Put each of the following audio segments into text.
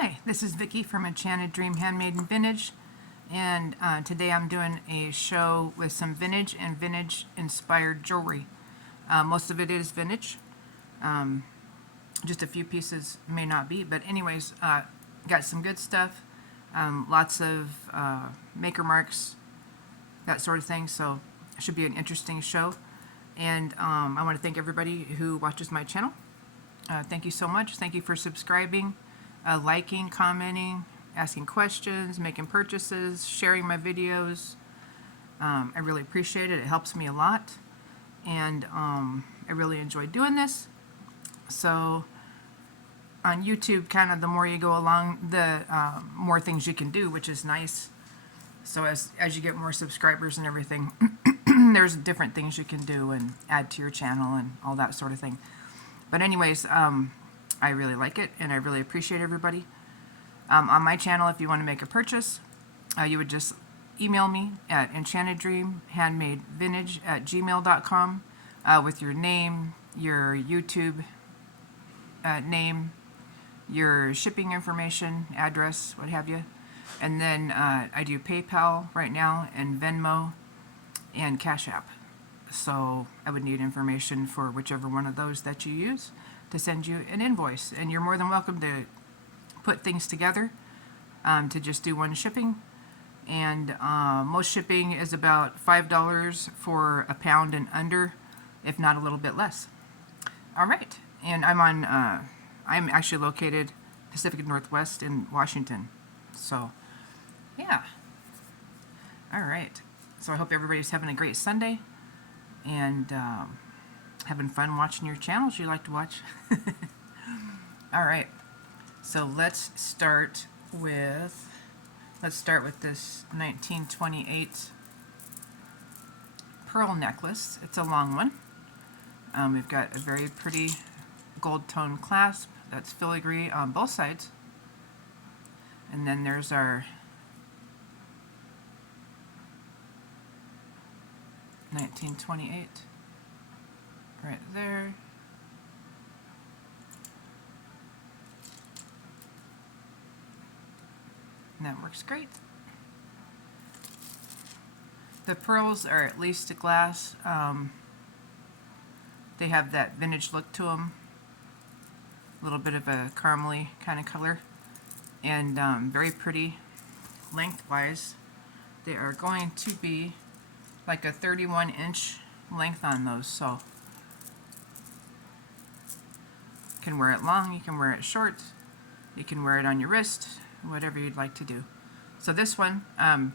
Hi, this is Vicky from Enchanted Dream Handmade and Vintage, and today I'm doing a show with some vintage and vintage inspired jewelry. Most of it is vintage, just a few pieces may not be, but anyways, got some good stuff, lots of maker marks, that sort of thing, so it should be an interesting show. And I want to thank everybody who watches my channel. Thank you so much. Thank you for subscribing, liking, commenting, asking questions, making purchases, sharing my videos. I really appreciate it. It helps me a lot, and I really enjoy doing this. So on YouTube, kind of the more you go along, the more things you can do, which is nice. So as you get more subscribers and everything, there's different things you can do and add to your channel and all that sort of thing. But anyways, I really like it, and I really appreciate everybody. On my channel, if you want to make a purchase, you would just email me at enchanteddreamhandmadevintage@gmail.com with your name, your YouTube name, your shipping information, address, what have you. And then I do PayPal right now, and Venmo, and Cash App. So I would need information for whichever one of those that you use to send you an invoice. And you're more than welcome to put things together to just do one shipping. And most shipping is about $5 for a pound and under, if not a little bit less. All right. And I'm actually located Pacific Northwest in Washington. So, yeah. All right. So I hope everybody's having a great Sunday and having fun watching your channels you like to watch. All right. So let's start with this 1928 pearl necklace. It's a long one. We've got a very pretty gold tone clasp that's filigree on both sides. And then there's our 1928 right there. And that works great. The pearls are at least a glass. They have that vintage look to them. A little bit of a caramely kind of color. And very pretty lengthwise. They are going to be like a 31-inch length on those, so you can wear it long, you can wear it short, you can wear it on your wrist, whatever you'd like to do. So this one I'll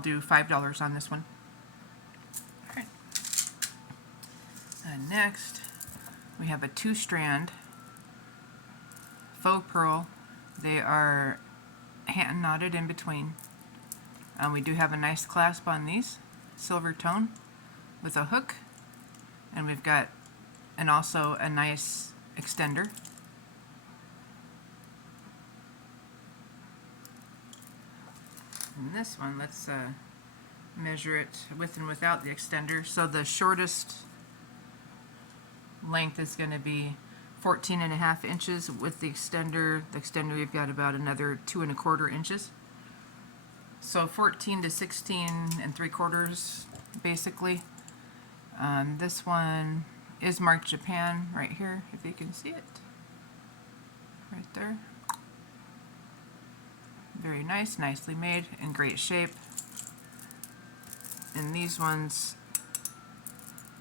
do $5 on this one. All right. And next we have a 2-strand faux pearl. They are hand knotted in between. We do have a nice clasp on these, silver tone with a hook, and we've got also a nice extender. And this one, let's measure it with and without the extender. So the shortest length is going to be 14.5 inches with the extender. The extender, we've got about another 2¼ inches. So 14 to 16 3/4 basically. This one is marked Japan right here, if you can see it. Right there. Very nice, nicely made, in great shape. And these ones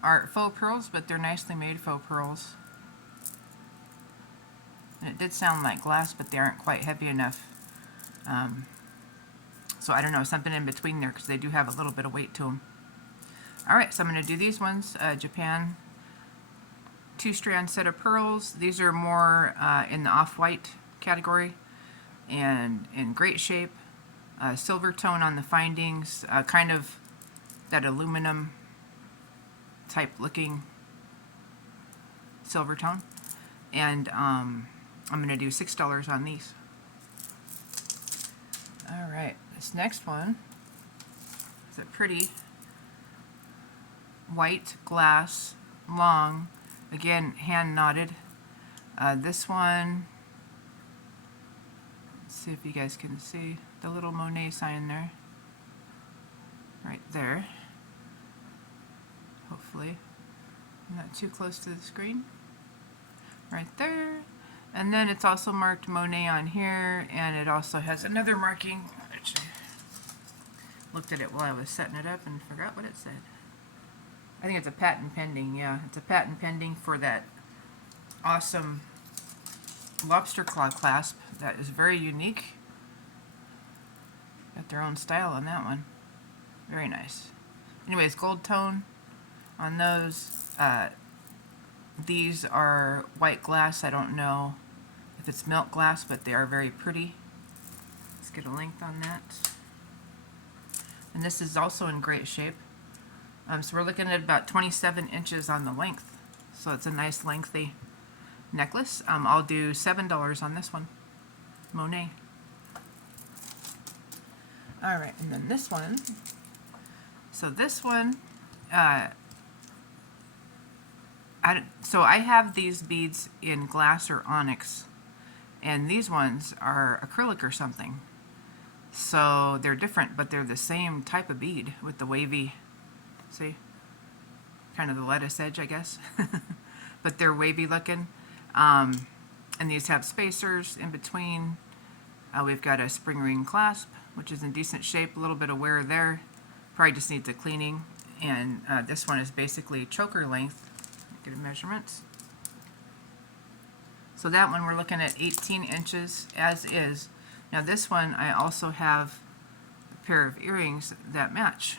are faux pearls, but they're nicely made faux pearls. And it did sound like glass, but they aren't quite heavy enough. So I don't know, something in between there, because they do have a little bit of weight to them. Alright, so I'm going to do these ones. Japan 2-strand set of pearls. These are more in the off-white category and in great shape. Silver tone on the findings, kind of that aluminum type looking silver tone. And I'm going to do $6 on these. Alright, this next one is a pretty white glass, long, again hand knotted. This one see if you guys can see the little Monet sign there. Right there. Hopefully I'm not too close to the screen. Right there. And then it's also marked Monet on here, and it also has another marking. Actually, looked at it while I was setting it up and forgot what it said. I think it's a patent pending. Yeah, it's a patent pending for that awesome lobster claw clasp. That is very unique. Got their own style on that one. Very nice. Anyways, gold tone on those. These are white glass. I don't know if it's milk glass, but they are very pretty. Let's get a length on that. And this is also in great shape. So we're looking at about 27 inches on the length. So it's a nice lengthy necklace. I'll do $7 on this one. Monet. Alright, and then this one. So this one, so I have these beads in glass or onyx, and these ones are acrylic or something. So they're different, but they're the same type of bead with the wavy, see? Kind of the lettuce edge, I guess. But they're wavy looking. And these have spacers in between. We've got a spring ring clasp, which is in decent shape, a little bit of wear there. Probably just needs a cleaning. And this one is basically choker length. Get a measurement. So that one we're looking at 18 inches as is. Now this one I also have a pair of earrings that match.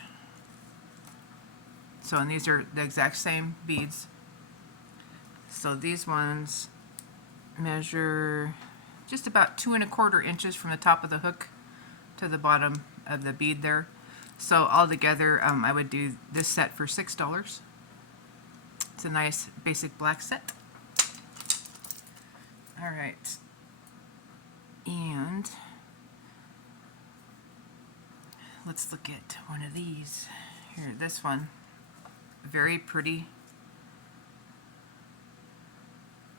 So, and these are the exact same beads. So these ones measure just about 2 1/4 inches from the top of the hook to the bottom of the bead there. So altogether, I would do this set for $6. It's a nice basic black set. All right, and let's look at one of these. Here, this one, very pretty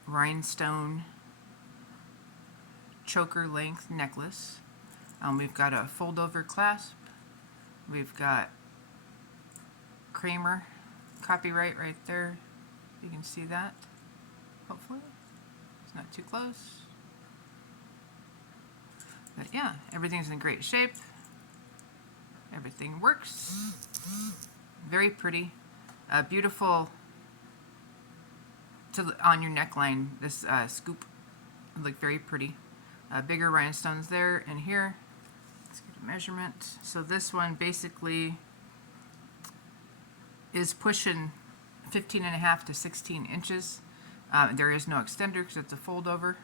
rhinestone choker length necklace. We've got a fold over clasp. We've got Kramer copyright right there. You can see that, hopefully. It's not too close. But yeah, everything's in great shape. Everything works. Very pretty. Beautiful on your neckline, this scoop. Look very pretty. Bigger rhinestones there and here. Let's get a measurement. So this one basically is pushing 15.5 to 16 inches. There is no extender because it's a fold over,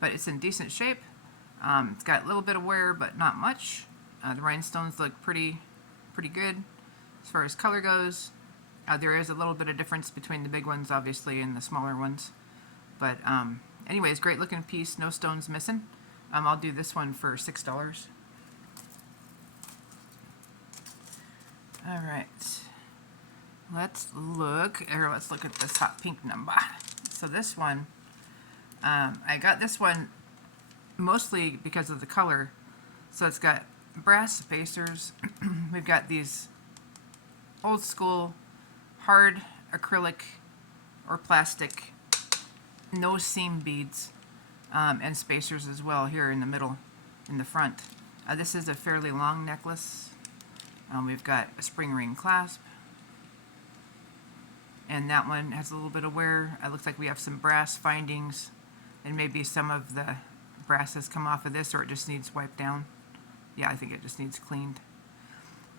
but it's in decent shape. It's got a little bit of wear, but not much. The rhinestones look pretty good. As far as color goes, there is a little bit of difference between the big ones, obviously, and the smaller ones. But anyways, great looking piece, no stones missing. I'll do this one for $6. All right, let's look at this hot pink number. So this one, I got this one mostly because of the color. So it's got brass spacers. We've got these old school hard acrylic or plastic no seam beads, and spacers as well here in the middle, in the front. This is a fairly long necklace. We've got a spring ring clasp, and that one has a little bit of wear. It looks like we have some brass findings, and maybe some of the brass has come off of this, or it just needs wiped down. Yeah, I think it just needs cleaned.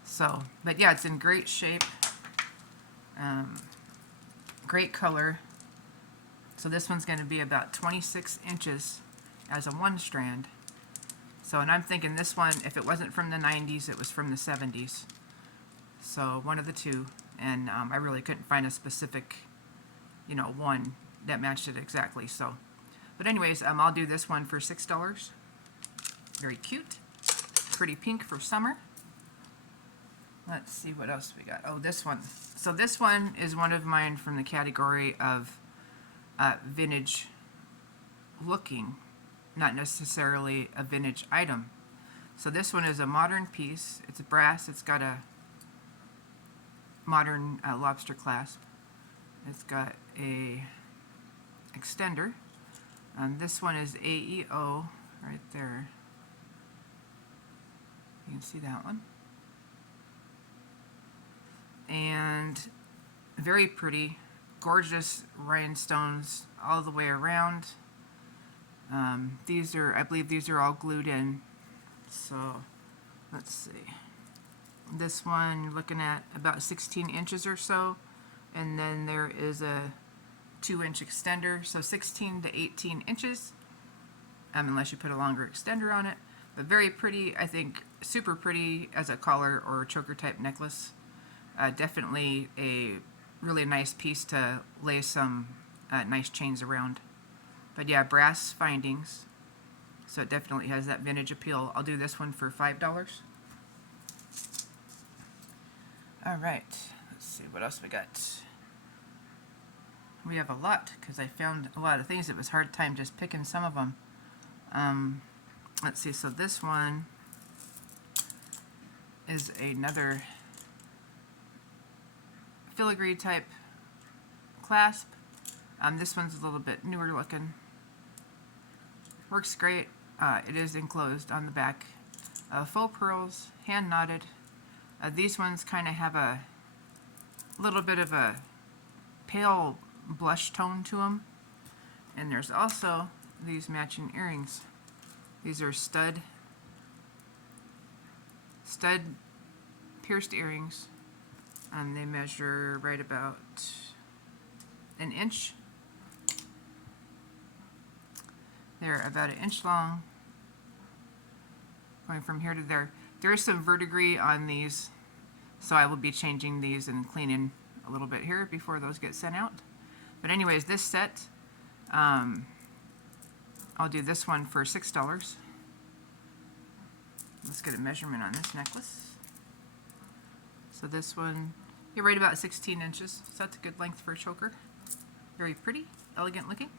So, but yeah, it's in great shape. Great color. So this one's going to be about 26 inches as a one strand. So, and I'm thinking this one, if it wasn't from the 90s, it was from the 70s. So one of the two. And I really couldn't find a specific, one that matched it exactly. So, but anyways, I'll do this one for $6. Very cute. Pretty pink for summer. Let's see what else we got. Oh, this one. So this one is one of mine from the category of vintage looking not necessarily a vintage item. So this one is a modern piece. It's brass. It's got a modern lobster clasp. It's got a extender. This one is AEO right there. You can see that one. And very pretty, gorgeous rhinestones all the way around. These are, I believe these are all glued in. So let's see. This one you're looking at about 16 inches or so. And then there is a 2-inch extender, so 16 to 18 inches, unless you put a longer extender on it. But very pretty, I think super pretty as a collar or choker type necklace. Definitely a really nice piece to lay some nice chains around. But yeah, brass findings, so it definitely has that vintage appeal. I'll do this one for $5. All right, let's see what else we got. We have a lot because I found a lot of things. It was a hard time just picking some of them. Let's see, so this one is another filigree type clasp. This one's a little bit newer looking. Works great. It is enclosed on the back. Faux pearls, hand knotted. These ones kind of have a little bit of a pale blush tone to them. And there's also these matching earrings. These are stud pierced earrings. They measure right about an inch. They're about an inch long, going from here to there. There is some verdigris on these, so I will be changing these and cleaning a little bit here before those get sent out. But anyways, this set, I'll do this one for $6. Let's get a measurement on this necklace. So this one, you're right about 16 inches, so that's a good length for a choker. Very pretty, elegant looking.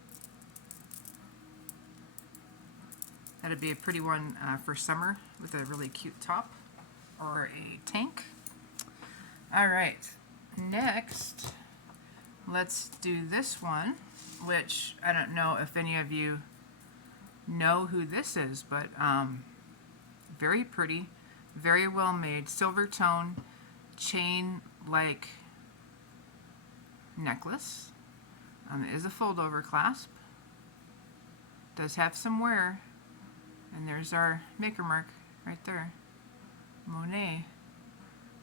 That'd be a pretty one for summer with a really cute top or a tank. All right, next, let's do this one, which I don't know if any of you know who this is, but very pretty, very well made, silver tone, chain-like necklace. It is a fold-over clasp. Does have some wear, and there's our maker mark right there, Monet.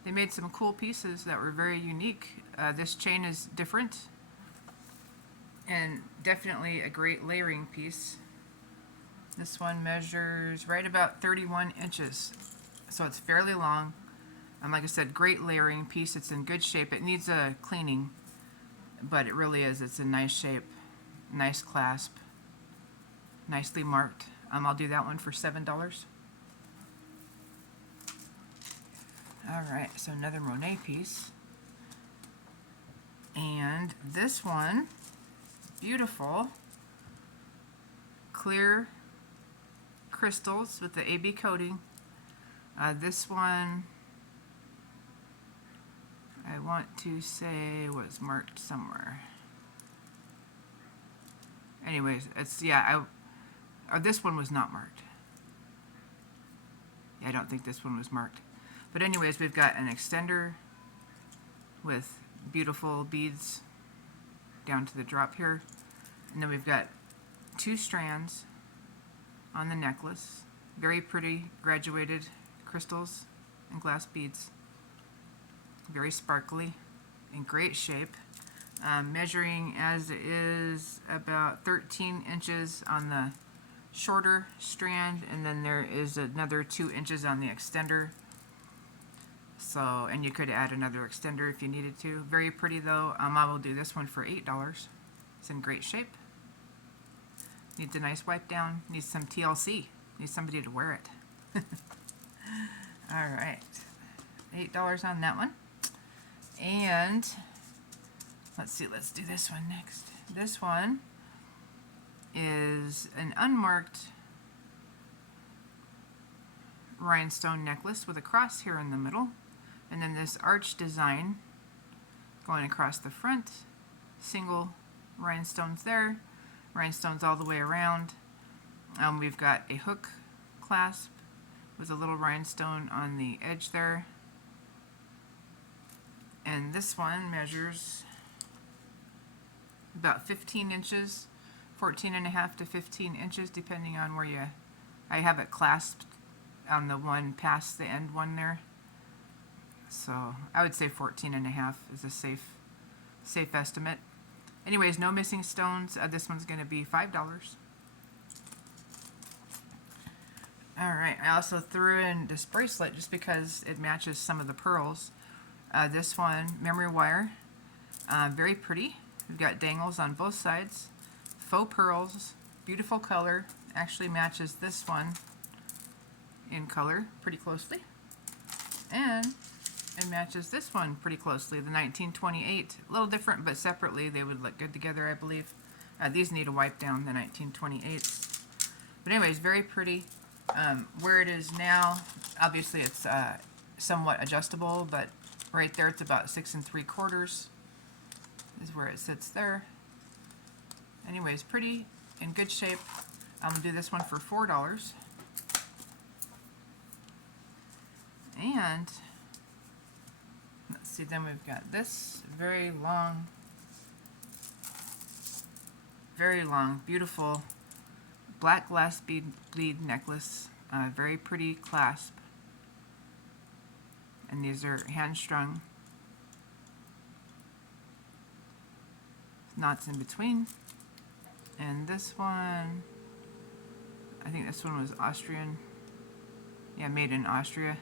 They made some cool pieces that were very unique. This chain is different, and definitely a great layering piece. This one measures right about 31 inches, so it's fairly long. Like I said, great layering piece. It's in good shape. It needs a cleaning, but it really is. It's a nice shape, nice clasp, nicely marked. I'll do that one for $7. All right, so another Monet piece. And this one, beautiful, clear crystals with the AB coating. This one, I want to say was marked somewhere. Anyways, it's, yeah, this one was not marked. Yeah, I don't think this one was marked. But anyways, we've got an extender with beautiful beads down to the drop here. And then we've got 2 strands on the necklace. Very pretty graduated crystals and glass beads. Very sparkly, in great shape. Measuring as it is about 13 inches on the shorter strand, and then there is another 2 inches on the extender. So, and you could add another extender if you needed to. Very pretty though. I will do this one for $8. It's in great shape. Needs a nice wipe down. Needs some TLC. Needs somebody to wear it. All right, $8 on that one. And let's see, let's do this one next. This one is an unmarked rhinestone necklace with a cross here in the middle, and then this arch design going across the front, single rhinestones there, rhinestones all the way around. We've got a hook clasp with a little rhinestone on the edge there, and this one measures about 15 inches, 14.5 to 15 inches depending on where I have it clasped on the one past the end one there. So I would say 14.5 is a safe estimate. Anyways, no missing stones. This one's going to be $5. Alright, I also threw in this bracelet just because it matches some of the pearls. This one, memory wire, very pretty. We've got dangles on both sides, faux pearls, beautiful color, actually matches this one in color pretty closely, and it matches this one pretty closely, the 1928. A little different, but separately they would look good together, I believe. These need a wipe down, the 1928s. But anyways, very pretty. Where it is now, obviously it's somewhat adjustable, but right there it's about 6 3/4 is where it sits there. Anyways, pretty, in good shape. I'm going to do this one for $4. And let's see, then we've got this very long, beautiful black glass bead necklace. Very pretty clasp. And these are hand strung. Knots in between. And this one, I think this one was Austrian. Yeah, made in Austria.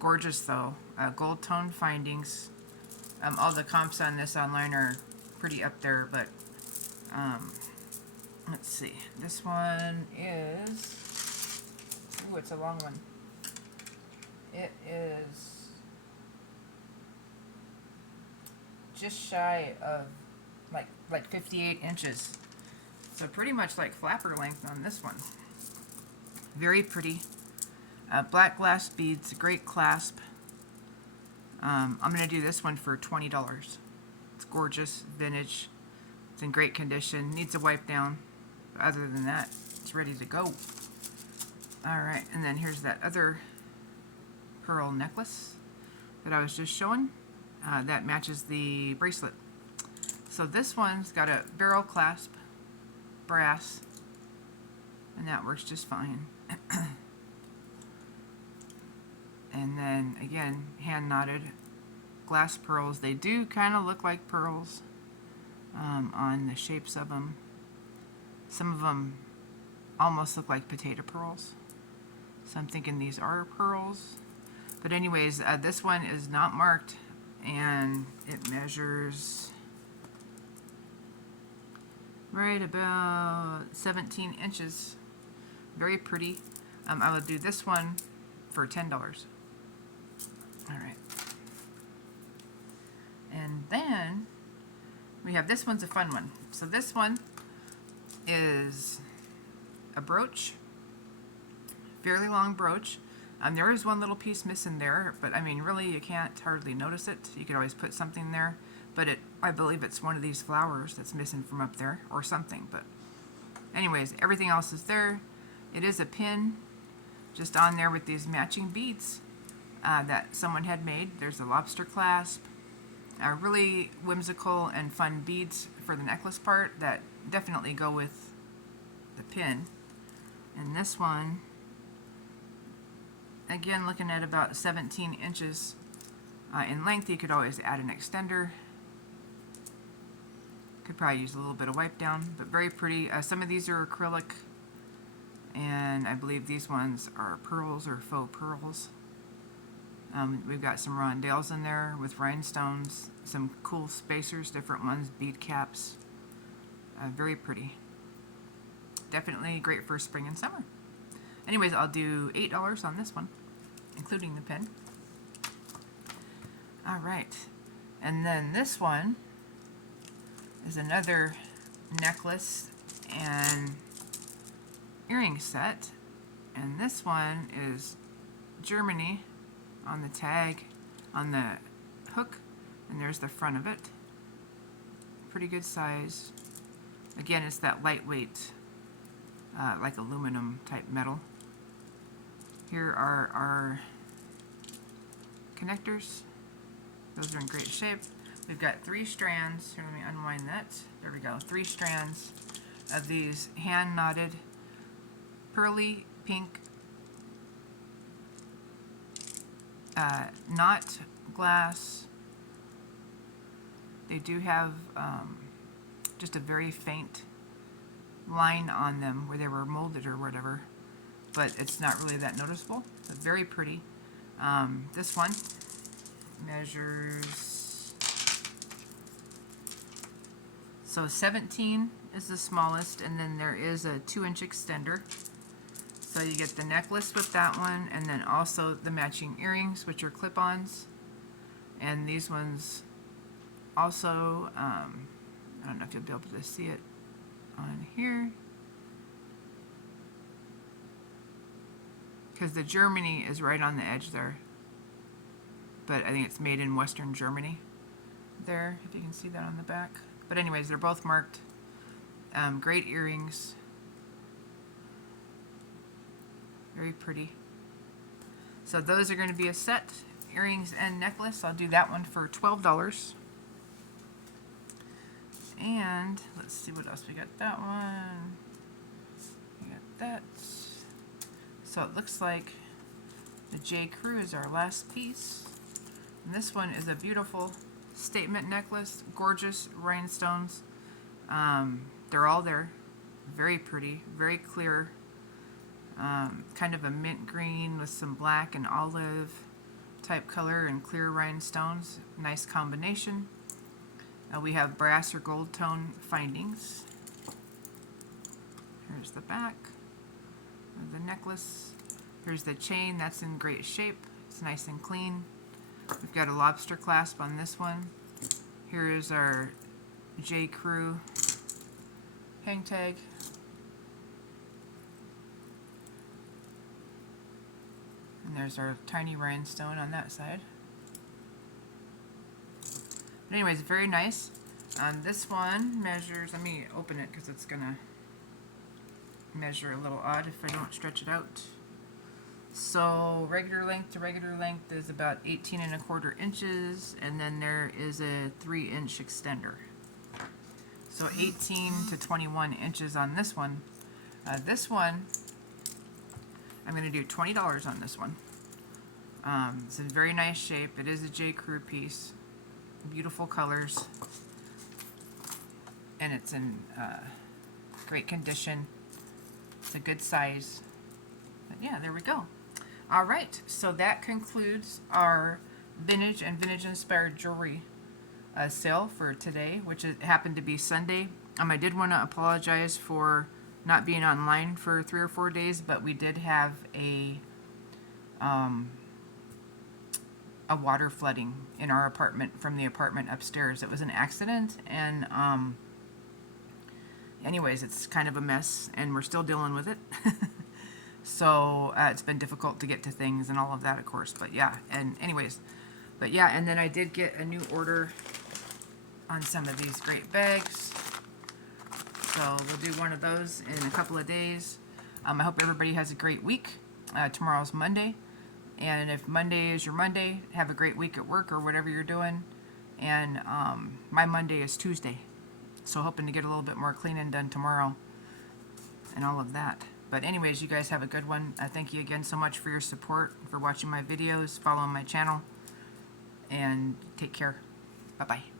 Gorgeous though. Gold tone findings. All the comps on this online are pretty up there, but let's see. This one is, ooh, it's a long one. It is just shy of like 58 inches. So pretty much like flapper length on this one. Very pretty. Black glass beads, great clasp. I'm going to do this one for $20. It's gorgeous, vintage. It's in great condition. Needs a wipe down. But other than that, it's ready to go. Alright, and then here's that other pearl necklace that I was just showing. That matches the bracelet. So this one's got a barrel clasp, brass, and that works just fine. And then again, hand knotted glass pearls. They do kind of look like pearls on the shapes of them. Some of them almost look like potato pearls. So I'm thinking these are pearls. But anyways, this one is not marked, and it measures right about 17 inches. Very pretty. I will do this one for $10. Alright. And then we have, this one's a fun one. So this one is a brooch. Fairly long brooch. There is one little piece missing there, but I mean, really, you can't hardly notice it. You could always put something there, but I believe it's one of these flowers that's missing from up there, or something. But anyways, everything else is there. It is a pin, just on there with these matching beads that someone had made. There's a lobster clasp. Really whimsical and fun beads for the necklace part that definitely go with the pin. And this one, again, looking at about 17 inches in length. You could always add an extender. Could probably use a little bit of wipe down, but very pretty. Some of these are acrylic, and I believe these ones are pearls or faux pearls. We've got some rondelles in there with rhinestones, some cool spacers, different ones, bead caps. Very pretty. Definitely great for spring and summer. Anyways, I'll do $8 on this one, including the pin. Alright, and then this one is another necklace and earring set, And this one is Germany on the tag, on the hook, and there's the front of it. Pretty good size. Again, it's that lightweight, like aluminum type metal. Here are our connectors. Those are in great shape. We've got 3 strands. Here, let me unwind that. There we go. 3 strands of these hand knotted pearly pink knot glass. They do have just a very faint line on them where they were molded or whatever, but it's not really that noticeable. But very pretty. This one measures, so 17 is the smallest, and then there is a 2-inch extender. So you get the necklace with that one, and then also the matching earrings, which are clip-ons. And these ones also, I don't know if you'll be able to see it on here, because the Germany is right on the edge there, but I think it's made in Western Germany there, if you can see that on the back. But anyways, they're both marked. Great earrings. Very pretty. So those are going to be a set, earrings and necklace. I'll do that one for $12. And let's see what else we got. That one. We got that. So it looks like the J. Crew is our last piece. And this one is a beautiful statement necklace. Gorgeous rhinestones. They're all there. Very pretty. Very clear. Kind of a mint green with some black and olive type color and clear rhinestones. Nice combination. We have brass or gold tone findings. Here's the back of the necklace. Here's the chain. That's in great shape. It's nice and clean. We've got a lobster clasp on this one. Here is our J. Crew hang tag. And there's our tiny rhinestone on that side. But anyways, very nice. This one measures, let me open it because it's going to measure a little odd if I don't stretch it out. So regular length to regular length is about 18¼ inches, and then there is a 3-inch extender. So 18 to 21 inches on this one. This one, I'm going to do $20 on this one. It's in very nice shape. It is a J. Crew piece. Beautiful colors. And it's in great condition. It's a good size. But yeah, there we go. Alright, so that concludes our vintage and vintage inspired jewelry sale for today, which happened to be Sunday. I did want to apologize for not being online for 3 or 4 days, but we did have a water flooding in our apartment from the apartment upstairs. It was an accident, and anyways, it's kind of a mess, and we're still dealing with it. So it's been difficult to get to things and all of that, of course. But yeah, and anyways, but yeah, and then I did get a new order on some of these great bags. So we'll do one of those in a couple of days. I hope everybody has a great week. Tomorrow's Monday. And if Monday is your Monday, have a great week at work or whatever you're doing. And my Monday is Tuesday. So hoping to get a little bit more cleaning done tomorrow and all of that. But anyways, you guys have a good one. Thank you again so much for your support, for watching my videos, following my channel, and take care. Bye-bye.